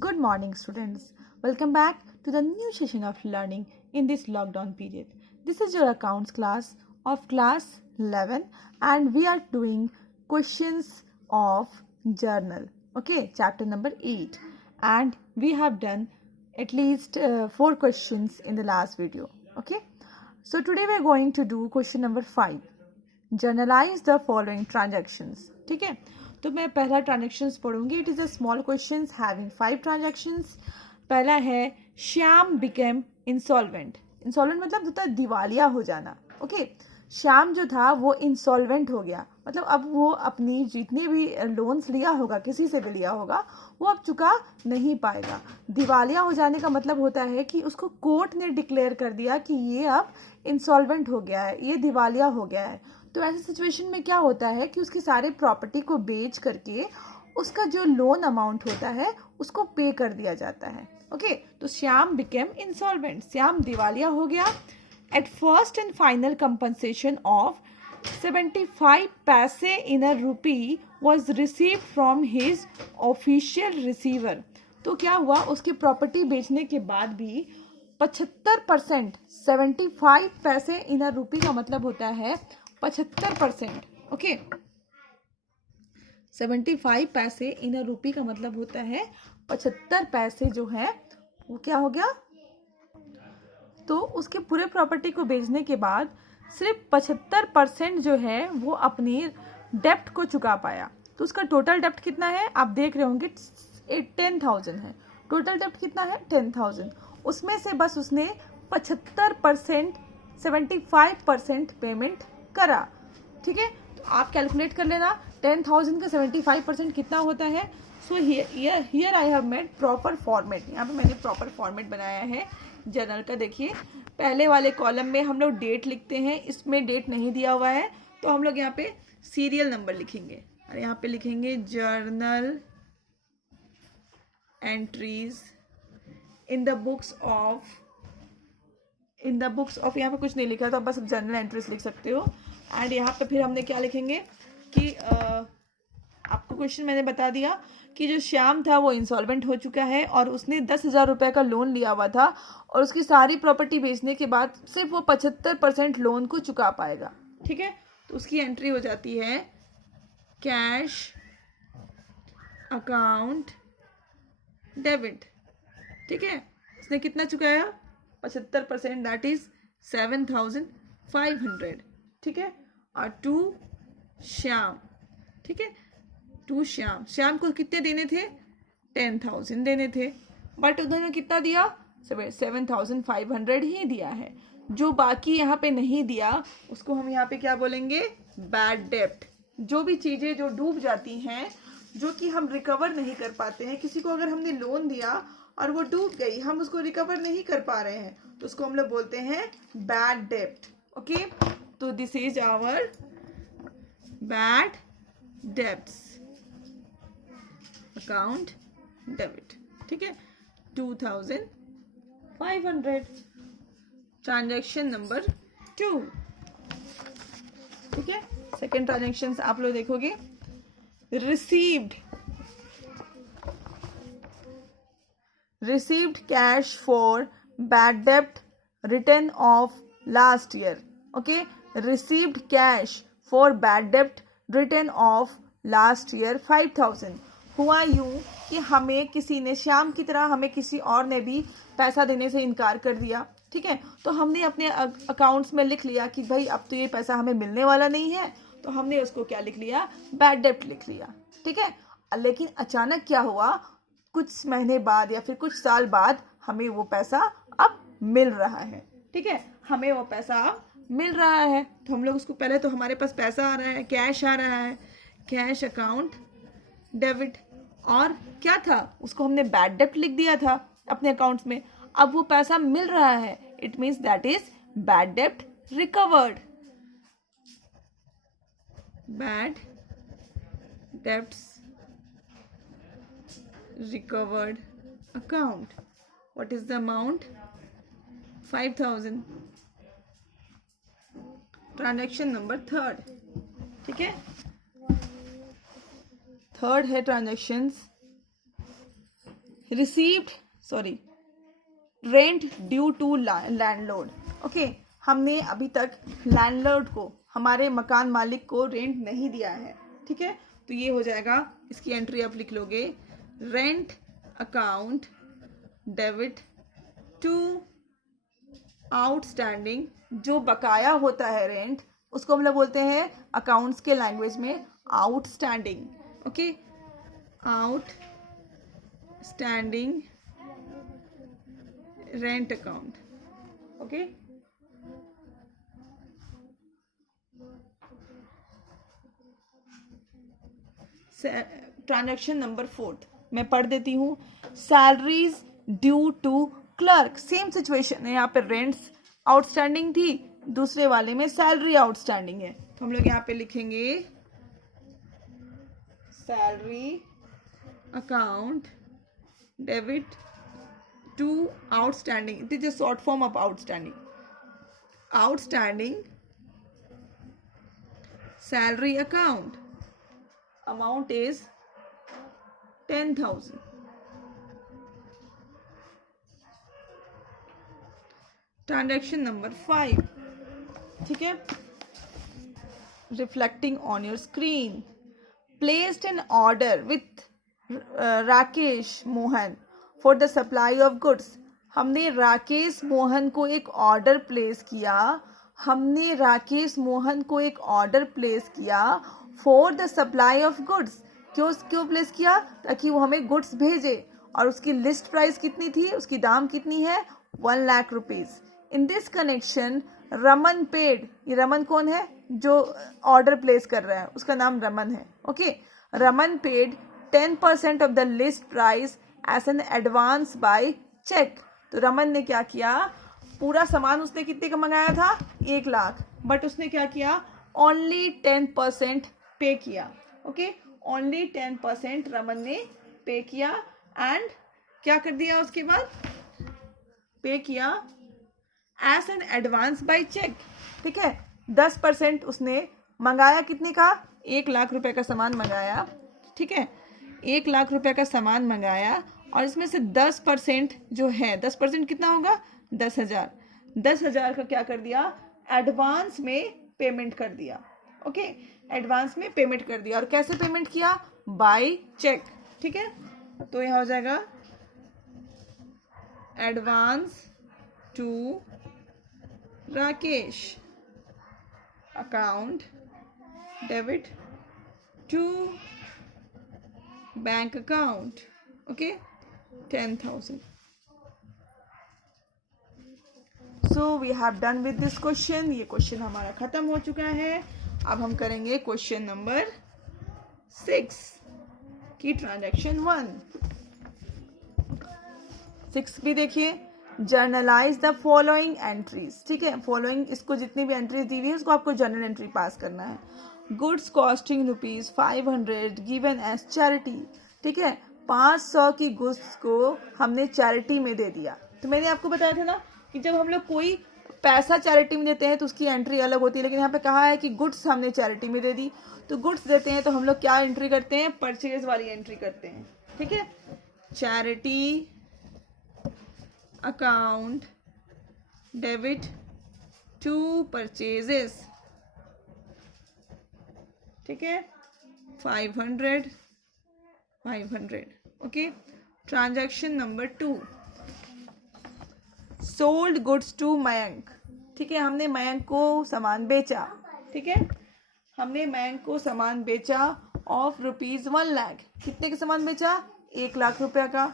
Good morning, students. Welcome back to the new session of learning in this lockdown period. This is your accounts class of class 11, and we are doing questions of journal. Okay, chapter number 8, and we have done at least 4 questions in the last video. Okay, so today we are going to do question number 5. Journalize the following transactions. ठीक है, तो मैं पहला transactions पढ़ूंगी. It is a small questions having 5 transactions. पहला है Shyam became insolvent. Insolvent मतलब होता है दिवालिया हो जाना. ओके, श्याम जो था वो इंसॉल्वेंट हो गया, मतलब अब वो अपनी जितने भी लोन्स लिया होगा, किसी से भी लिया होगा, वो अब चुका नहीं पाएगा. दिवालिया हो जाने का मतलब होता है कि उसको कोर्ट ने डिक्लेयर कर दिया कि ये अब इंसॉल्वेंट हो गया है, ये दिवालिया हो गया है. तो ऐसी सिचुएशन में क्या होता है कि उसकी सारे प्रॉपर्टी को बेच करके उसका जो लोन अमाउंट होता है उसको पे कर दिया जाता है. ओके, तो श्याम बिकेम इंसॉल्वेंट, श्याम दिवालिया हो गया. At first and final compensation of 75 पैसे इन अ रूपी was receive from his official receiver. तो क्या हुआ, उसकी प्रॉपर्टी बेचने के बाद भी 75%, 75 पैसे इन अ रूपी का मतलब होता है 75%. ओके, 75 पैसे इन अ रूपी का मतलब होता है 75 पैसे जो है वो क्या हो गया. तो उसके पूरे प्रॉपर्टी को बेचने के बाद सिर्फ 75% जो है वो अपनी डेप्ट को चुका पाया. तो उसका टोटल डेप्ट कितना है आप देख रहे होंगे, 10,000 है. टोटल डेप्ट कितना है 10,000. उसमें से बस उसने 75%, 75% पेमेंट करा. ठीक है, तो आप कैलकुलेट कर लेना 10,000 का 75% कितना होता है. So here I have made proper format. यहाँ पे मैंने प्रॉपर फॉर्मेट बनाया है जर्नल का. देखिए, पहले वाले कॉलम में हम लोग डेट लिखते हैं, इसमें डेट नहीं दिया हुआ है तो हम लोग यहाँ पे सीरियल नंबर लिखेंगे और यहाँ पे लिखेंगे journal entries in the books of यहाँ पे कुछ नहीं लिखा तो बस जर्नल एंट्रीज लिख सकते हो. एंड यहाँ पे फिर हमने क्या लिखेंगे कि आपको क्वेश्चन मैंने बता दिया कि जो श्याम था वो इंसॉल्वेंट हो चुका है और उसने 10,000 रुपये का लोन लिया हुआ था और उसकी सारी प्रॉपर्टी बेचने के बाद सिर्फ वो 75% लोन को चुका पाएगा. ठीक है, तो उसकी एंट्री हो जाती है कैश अकाउंट डेबिट. ठीक है, उसने कितना चुकाया 75%, दैट इज 7,500. ठीक है, और टू श्याम. ठीक है, टू श्याम को कितने देने थे 10,000 देने थे, बट उन्होंने कितना दिया 7,500 ही दिया है. जो बाकी यहाँ पे नहीं दिया उसको हम यहाँ पे क्या बोलेंगे, बैड डेप्ट. जो भी चीज़ें जो डूब जाती हैं, जो कि हम रिकवर नहीं कर पाते हैं, किसी को अगर हमने लोन दिया और वो डूब गई, हम उसको रिकवर नहीं कर पा रहे हैं, तो उसको हम लोग बोलते हैं बैड डेप्ट. ओके, तो this is our bad debts account debit. ठीक है, 2,500. Transaction number 2. ठीक है, सेकेंड ट्रांजैक्शन आप लोग देखोगे, received cash for bad debt written off last year. Okay, received cash for bad debt written off last year 5,000. हुआ यूं कि हमें किसी ने, श्याम की तरह हमें किसी और ने भी पैसा देने से इनकार कर दिया. ठीक है, तो हमने अपने अकाउंट्स में लिख लिया कि भाई अब तो ये पैसा हमें मिलने वाला नहीं है, तो हमने उसको क्या लिख लिया, बैड डेप्ट लिख लिया. ठीक है, लेकिन अचानक क्या हुआ, कुछ महीने बाद या फिर कुछ साल बाद हमें वो पैसा अब मिल रहा है. ठीक है, हमें वो पैसा अब मिल रहा है, तो हम लोग उसको, पहले तो हमारे पास पैसा आ रहा है, कैश आ रहा है, कैश अकाउंट डेबिट, और क्या था उसको हमने बैड डेप्ट लिख दिया था अपने अकाउंट्स में. अब वो पैसा मिल रहा है, it means that is bad डेप्ट recovered. Bad debts recovered account. What is the amount? 5,000. Transaction number 3. ठीक है, थर्ड है transactions received rent due to landlord. Okay, हमने अभी तक लैंडलॉर्ड को, हमारे मकान मालिक को रेंट नहीं दिया है। ठीक है, तो ये हो जाएगा, इसकी एंट्री आप लिख लोगे, rent account debit to outstanding, जो बकाया होता है रेंट उसको हम लोग बोलते हैं अकाउंट्स के लैंग्वेज में outstanding. Okay, outstanding rent account. Okay, transaction number 4 मैं पढ़ देती हूँ। Salaries due to clerk, same situation है, यहाँ पे रेंट्स आउटस्टैंडिंग थी, दूसरे वाले में सैलरी आउटस्टैंडिंग है, तो हम लोग यहाँ पे लिखेंगे salary account debit to outstanding, it is a short form of outstanding salary account, amount is 10,000। Transaction number 5, ठीक है, reflecting on your screen, placed an order with Rakesh Mohan for the supply of goods. हमने राकेश मोहन को एक order place किया, for the supply of goods. क्यों place किया? ताकि वो हमें गुड्स भेजे, और उसकी लिस्ट प्राइस कितनी थी, उसकी दाम कितनी है, 1 lakh rupees. In this connection Raman paid, ये रमन कौन है, जो ऑर्डर प्लेस कर रहा है, उसका नाम रमन है। Okay, Raman paid 10% of the list price as an advance by cheque. तो रमन ने क्या किया, पूरा सामान उसने कितने का मंगाया था, 1 लाख, बट उसने क्या किया, ओनली 10% पे किया। ओके, ओनली 10% रमन ने पे किया, एंड क्या कर दिया, उसके बाद पे किया as an advance by cheque. ठीक है, 10% उसने मंगाया, कितने का, 1 लाख रुपए का सामान मंगाया। ठीक है, 1 लाख रुपए का सामान मंगाया, और इसमें से 10% जो है, 10% कितना होगा, 10,000। 10,000 का क्या कर दिया, एडवांस में पेमेंट कर दिया। ओके, एडवांस में पेमेंट कर दिया, और कैसे पेमेंट किया, बाय चेक। ठीक है, तो यह हो जाएगा advance to Rakesh account debit to bank account. Okay, 10,000। So we have done with this question. ये क्वेश्चन हमारा खत्म हो चुका है। अब हम करेंगे क्वेश्चन नंबर 6 की ट्रांजैक्शन 1। 6 भी देखिए, जर्नलाइज द फॉलोइंग एंट्रीज। ठीक है, फॉलोइंग, इसको जितनी भी एंट्रीज दी हुई है उसको आपको जर्नल एंट्री पास करना है। Goods costing ₹500 given as charity. ठीक है, 500 की गुड्स को हमने चैरिटी में दे दिया। तो मैंने आपको बताया था ना कि जब हम लोग कोई पैसा चैरिटी में देते हैं तो उसकी एंट्री अलग होती है, लेकिन यहाँ पे कहा है कि गुड्स हमने चैरिटी में दे दी, तो गुड्स देते हैं तो हम लोग क्या एंट्री करते हैं, परचेज वाली एंट्री करते हैं। ठीक है, charity account debit to purchases. ठीक है, 500। Okay, transaction number 2, sold goods to Mayank. ठीक है, हमने मयंक को सामान बेचा। ठीक है, हमने मयंक को सामान बेचा ऑफ ₹1 लाख। कितने का सामान बेचा, 1 लाख रुपया का।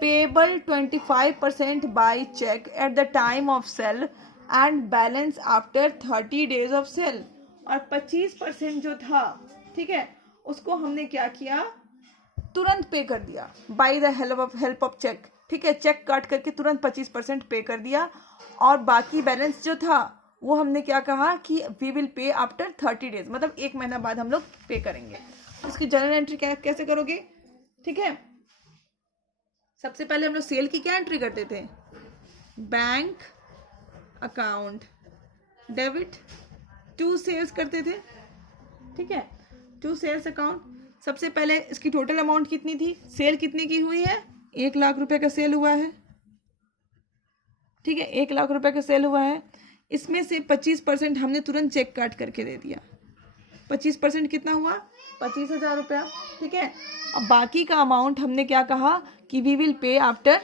Payable 25% by cheque at the time of sale and balance after 30 days of sale. और 25% जो था, ठीक है, उसको हमने क्या किया, तुरंत पे कर दिया by the help of cheque. ठीक है, चेक काट करके तुरंत 25% पे कर दिया, और बाकी बैलेंस जो था वो हमने क्या कहा कि we will pay after 30 days, मतलब 1 महीना बाद हम लोग पे करेंगे। इसकी जर्नल एंट्री कैसे करोगे? ठीक है, सबसे पहले हम लोग सेल की क्या एंट्री करते थे, bank account debit to sales करते थे। ठीक है, टू सेल्स अकाउंट, सबसे पहले इसकी टोटल अमाउंट कितनी थी, सेल कितने की हुई है, 1 लाख रुपए का सेल हुआ है, ठीक है, 1 लाख रुपए का सेल हुआ है। इसमें से 25% हमने तुरंत चेक काट करके दे दिया। 25% कितना हुआ? 25,000 रुपया, ठीक है। अब बाकी का अमाउंट हमने क्या कहा कि we will pay after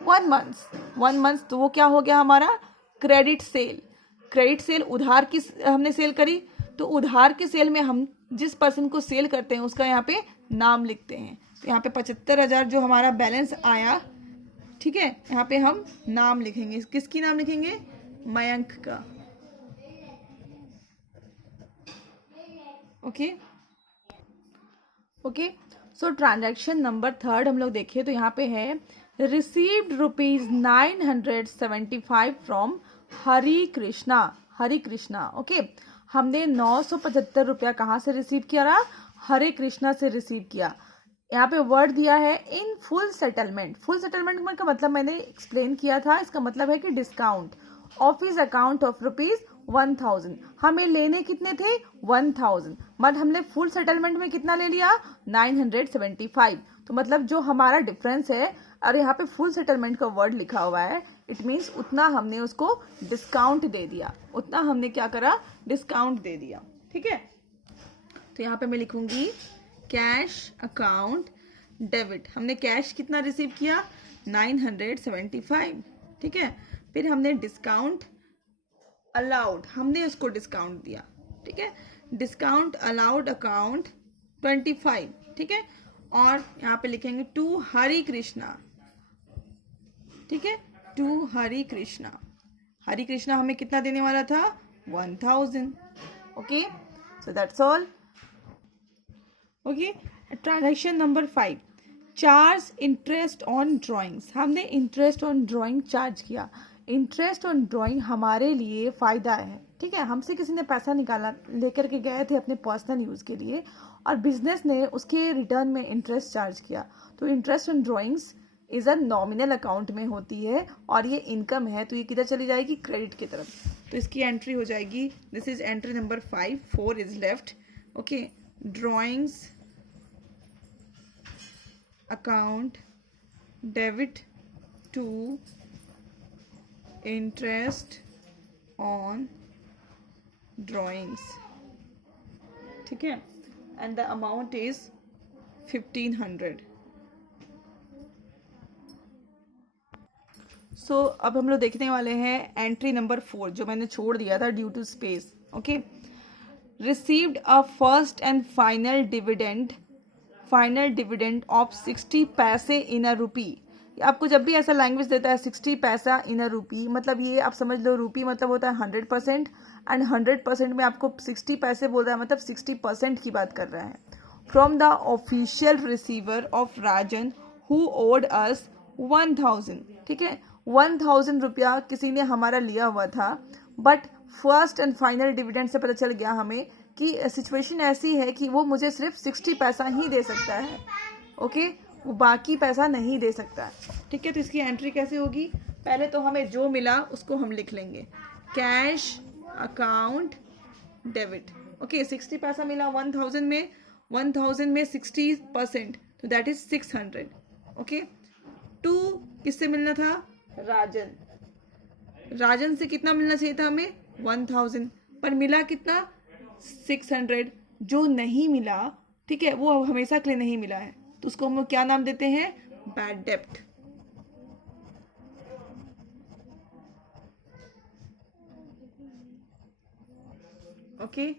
1 month. तो वो क्या हो गया हमारा? Credit sale. क्रेडिट सेल उधार की हमने सेल करी, तो उधार के सेल में हम जिस पर्सन को सेल करते हैं उसका यहाँ पे नाम लिखते हैं। तो यहाँ पे 75,000 जो हमारा बैलेंस आया, ठीक है, यहाँ पे हम नाम लिखेंगे। किसकी नाम लिखेंगे? मयंक का। ओके। सो ट्रांजैक्शन नंबर 3 हम लोग देखें तो यहाँ पे है received ₹975 from Hari Krishna. Okay, हमने 975 रुपया कहाँ से रिसीव किया? हरे कृष्णा से रिसीव किया। यहाँ पे वर्ड दिया है in full settlement. Full settlement का मतलब मैंने एक्सप्लेन किया था, इसका मतलब है कि डिस्काउंट ऑफिस अकाउंट ऑफ ₹1000। हमें लेने कितने थे? 1000, मत हमने फुल सेटलमेंट में कितना ले लिया? 975। तो मतलब जो हमारा डिफरेंस है, और यहाँ पे फुल सेटलमेंट का वर्ड लिखा हुआ है, इट मीन्स उतना हमने उसको डिस्काउंट दे दिया। उतना हमने क्या करा? डिस्काउंट दे दिया, ठीक है। तो यहाँ पे मैं लिखूंगी कैश अकाउंट डेबिट। हमने कैश कितना रिसीव किया? 975, ठीक है। फिर हमने डिस्काउंट अलाउड, हमने उसको डिस्काउंट दिया, ठीक है। डिस्काउंट अलाउड अकाउंट 25, ठीक है। और यहाँ पे लिखेंगे टू हरि कृष्णा, ठीक है, टू हरि कृष्णा। हरि कृष्णा हमें कितना देने वाला था? 1000। Okay, so that's all. Okay, transaction number 5, charge interest on drawings. हमने इंटरेस्ट ऑन ड्राइंग चार्ज किया। इंटरेस्ट ऑन ड्राइंग हमारे लिए फ़ायदा है, ठीक है। हमसे किसी ने पैसा निकाला, लेकर के गए थे अपने पर्सनल यूज़ के लिए, और बिजनेस ने उसके रिटर्न में इंटरेस्ट चार्ज किया। तो interest on drawings is a nominal account में होती है, और ये इनकम है, तो ये किधर चली जाएगी? क्रेडिट की तरफ। तो इसकी एंट्री हो जाएगी, this is entry number 5, 4 is left. Okay, drawings account debit to interest on drawings, ठीक है, एंड द अमाउंट इज 1500। सो अब हम लोग देखने वाले हैं एंट्री नंबर 4, जो मैंने छोड़ दिया था due to space. Okay, received a first and final dividend of 60 पैसे इन अ रूपी। आपको जब भी ऐसा लैंग्वेज देता है 60 पैसा इन अ रूपी, मतलब ये आप समझ लो रूपी मतलब होता है 100%, एंड 100% में आपको 60 पैसे बोल रहा है, मतलब 60% की बात कर रहा है। From the official receiver of Rajan who owed us 1000, ठीक है। 1000 रुपया किसी ने हमारा लिया हुआ था, but first and final dividend से पता चल गया हमें कि सिचुएशन ऐसी है कि वो मुझे सिर्फ 60 पैसा ही दे सकता है। ओके, वो बाकी पैसा नहीं दे सकता है, ठीक है। तो इसकी एंट्री कैसे होगी? पहले तो हमें जो मिला उसको हम लिख लेंगे, कैश अकाउंट डेबिट। ओके, 60 पैसा मिला 1000 में, 1000 में 60%, तो दैट इज 600। ओके, 2 किससे मिलना था? राजन से कितना मिलना चाहिए था हमें? 1000, पर मिला कितना? 600। जो नहीं मिला, ठीक है, वो हमेशा के लिए नहीं मिला है, तो उसको हम क्या नाम देते हैं? बैड डेप्ट। ओके,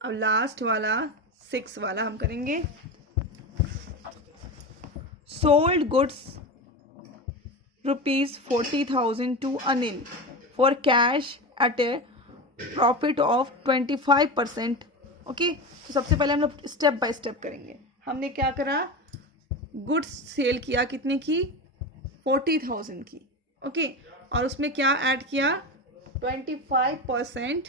अब लास्ट वाला 6 वाला हम करेंगे। Sold goods ₹40,000 to Anil for cash at a profit of 25%। Okay, तो सबसे पहले हम लोग स्टेप बाय स्टेप करेंगे। हमने क्या करा? गुड्स सेल किया, कितने की? 40,000 की। ओके, और उसमें क्या ऐड किया? 25%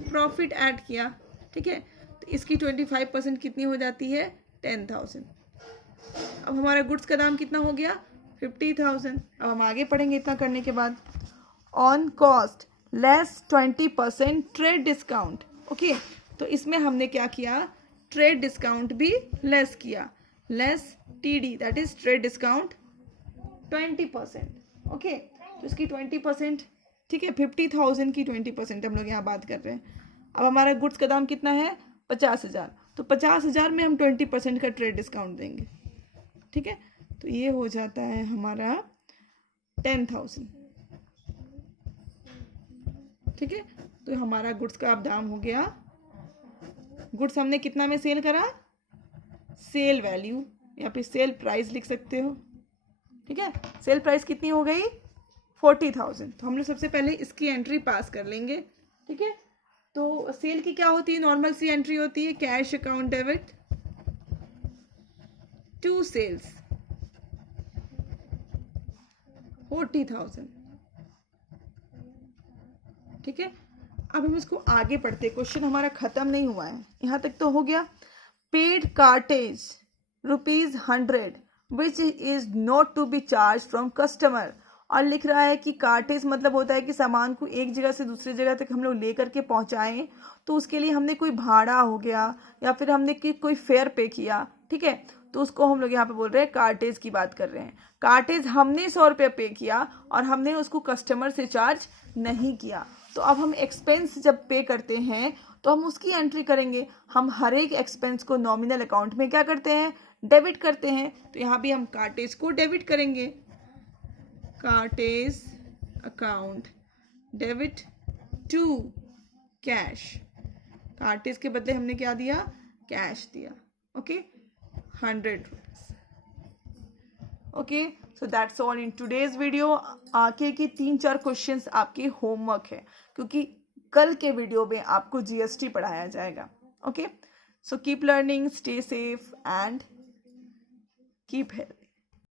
प्रॉफिट ऐड किया, ठीक है। तो इसकी 25% कितनी हो जाती है? 10,000। अब हमारा गुड्स का दाम कितना हो गया? 50,000। अब हम आगे पढ़ेंगे इतना करने के बाद। On cost less 20% trade discount. Okay, तो इसमें हमने क्या किया? ट्रेड डिस्काउंट भी लेस किया, less TD, that is trade discount 20%। Okay, तो इसकी 20%, ठीक है, 50,000 की 20% हम लोग यहाँ बात कर रहे हैं। अब हमारा गुड्स का दाम कितना है, 50,000, तो 50,000 में हम 20% का ट्रेड डिस्काउंट देंगे। ठीक है, तो ये हो जाता है हमारा 10,000। ठीक है, तो हमारा गुड्स का अब दाम हो गया, गुड्स हमने कितना में सेल करा, सेल वैल्यू या फिर सेल प्राइस लिख सकते हो। ठीक है, सेल प्राइस कितनी हो गई, 40,000। तो हम लोग सबसे पहले इसकी एंट्री पास कर लेंगे। ठीक है, तो सेल की क्या होती है, नॉर्मल सी एंट्री होती है, cash account debit to sales 40,000। ठीक है, अब हम इसको आगे पढ़ते, क्वेश्चन हमारा खत्म नहीं हुआ है, यहाँ तक तो हो गया। Paid cartage ₹100 which is not to be charge from customer. और लिख रहा है कि कार्टेज मतलब होता है कि सामान को एक जगह से दूसरी जगह तक हम लोग ले करके पहुंचाएं, तो उसके लिए हमने कोई भाड़ा हो गया या फिर हमने कोई फेयर पे किया। ठीक है, तो उसको हम लोग यहाँ पे बोल रहे हैं, कार्टेज की बात कर रहे हैं। कार्टेज हमने 100 रुपये पे किया और हमने उसको कस्टमर से चार्ज नहीं किया। तो अब हम एक्सपेंस जब पे करते हैं तो हम उसकी एंट्री करेंगे। हम हर एक एक्सपेंस को नॉमिनल अकाउंट में क्या करते हैं, डेबिट करते हैं। तो यहाँ भी हम कार्टेज को डेबिट करेंगे, cartage account debit to cash. Cartage के बदले हमने क्या दिया, कैश दिया। Okay, 100 rupees. Okay, so that's all in today's video. आगे की 3-4 क्वेश्चंस आपके होमवर्क है, क्योंकि कल के वीडियो में आपको जीएसटी पढ़ाया जाएगा। Okay, so keep learning, stay safe and keep health.